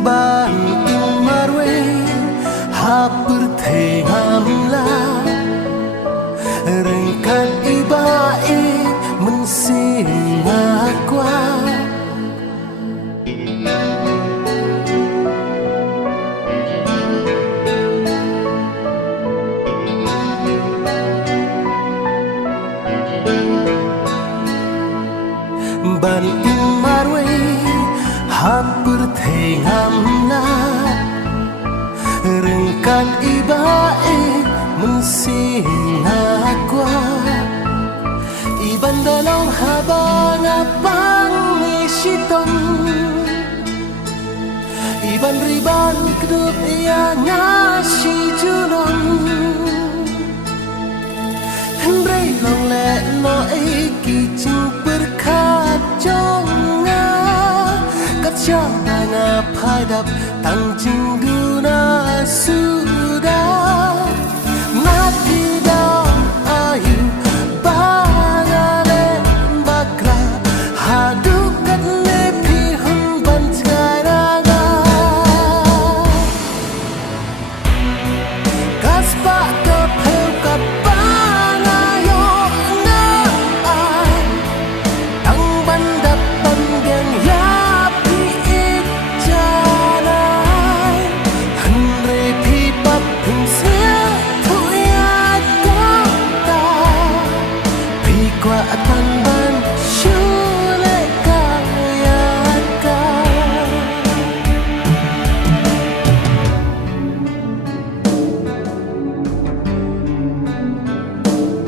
Ban marwe hapur thengamla rengkat ibae mensingakwa ban marwe hapur thengamla rengkat ibae mensingakwa iban dalam habang apang isiton iban riban kedup yang ngasih junon hendrai long le no eki cing berkat jonga kat siapa ngapai dap tang cing guna